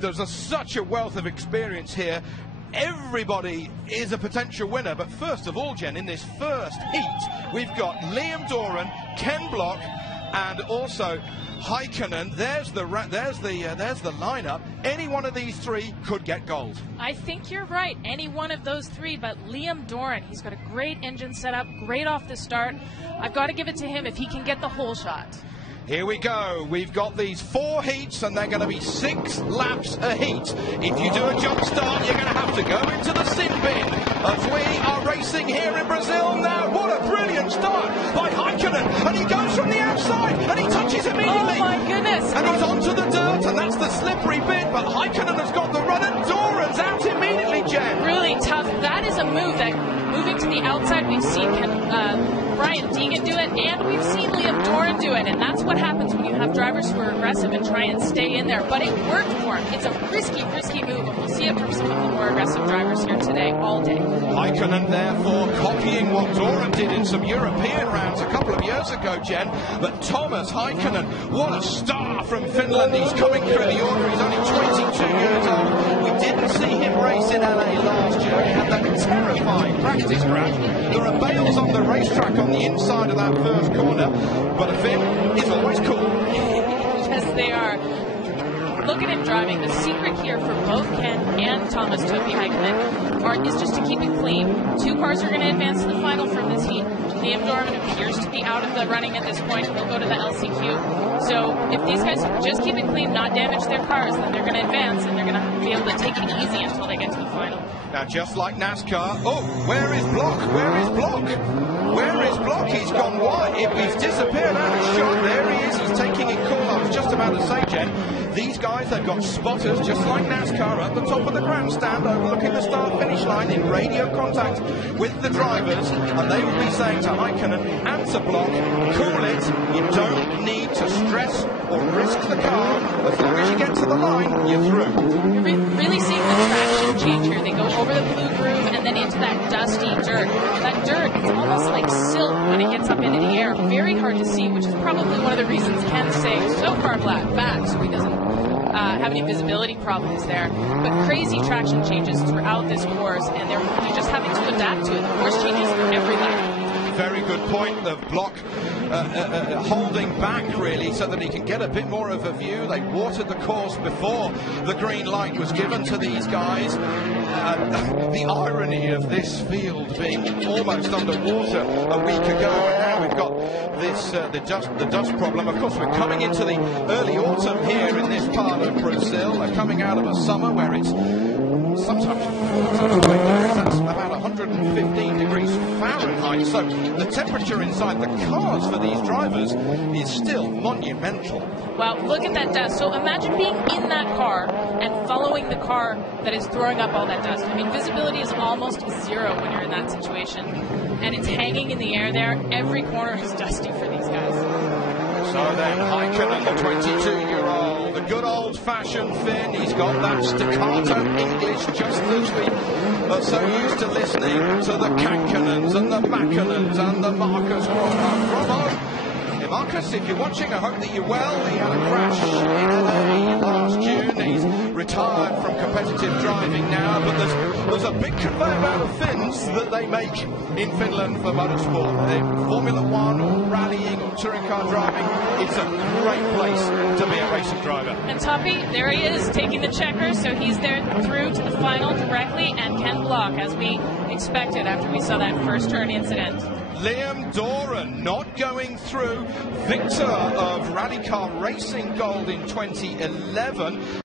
there's such a wealth of experience here. Everybody is a potential winner, but first of all, Jen, in this first heat, we've got Liam Doran, Ken Block, and also Heikkinen. There's the lineup. Any one of these three could get gold. I think you're right. Any one of those three, but Liam Doran, he's got a great engine setup, great off the start. I've got to give it to him if he can get the hole shot. Here we go. We've got these 4 heats, and they're going to be 6 laps a heat. If you do a jump start, you're going to have to go into the sin bin, as we are racing here in Brazil now. What a brilliant start by Heikkinen, and he goes from the outside, and he touches immediately. Oh my goodness. And he's onto the dirt, and that's the slippery bit, but Heikkinen has got the run, and Doran's out immediately, Jen. Really tough. That is a move that, moving to the outside, we've seen Brian Deegan do it, and we've seen Liam Doran do it, and that's what happens when you have drivers who are aggressive and try and stay in there. But it worked for him. It's a risky move, and we'll see it from some of the more aggressive drivers here today, all day. Heikkinen, therefore, copying what Doran did in some European rounds a couple of years ago, Jen. But Thomas Heikkinen, what a star from Finland. He's coming through the order. He's only 22 years old. We didn't see him race in LA last year. He had that terrifying practice crash. There are bales on the racetrack on the inside of that first corner, but a Finn is always cool. Yes, they are. Look at him driving. The secret here for both Ken and Thomas Topi Heikkinen is just to keep it clean. 2 cars are going to advance to the final from this heat. Liam Doran appears to be out of the running at this point. He'll go to the LCQ. So if these guys just keep it clean, not damage their cars, then they're going to advance, and they're going to be able to take it easy until they get to the final. Now, just like NASCAR, oh, where is Block? Where is Block? Where is Block? He's gone wide. He's disappeared out of shot. There he is. He's taking it cool. I was just about to say, Jen, these guys, they've got spotters just like NASCAR at the top of the grandstand overlooking the start-finish line in radio contact with the drivers, and they will be saying to Heikkinen and to Block, cool it, you don't need to stress or risk the car. As long as you get to the line, you're through. You're really seeing the traction change here. They go over the blue groove and then into that dusty dirt. That dirt, it's almost like silk when it gets up into the air. Very hard to see, which is probably one of the reasons Ken's staying so far back, so he doesn't have any visibility problems there. But crazy traction changes throughout this course, and they're just having to adapt to it. The course changes every lap. Very good point. The Block holding back, really, so that he can get a bit more of a view. They watered the course before the green light was given to these guys. The irony of this field being almost underwater a week ago, and now we've got this the dust problem. Of course, we're coming into the early autumn here in this part of Brazil. We're coming out of a summer where it's sometimes that's about 115 degrees Fahrenheit. So the temperature inside the cars for these drivers is still monumental. Well, look at that dust. So imagine being in that car and following the car that is throwing up all that dust. I mean, visibility is almost 0 when you're in that situation. And it's hanging in the air there. Every corner is dusty for these guys. So then, Heikkinen, the 22-year-old, the good old-fashioned Finn. He's got that staccato English, just as we are so used to listening to the Kankkinens and the Mackinens and the Marcus Romo. Marcus, if you're watching, I hope that you're well. He had a crash in LA last June. He's retired from competitive driving now, but there's a big conveyor belt of Finns that they make in Finland for motorsport. Formula One or rallying or touring car driving, it's a great place to be a racing driver. And Topi, there he is, taking the checkers, so he's there through to the final directly, and Ken Block, as we expected after we saw that first turn incident. Liam Doran not going through, victor of rally car racing gold in 2011.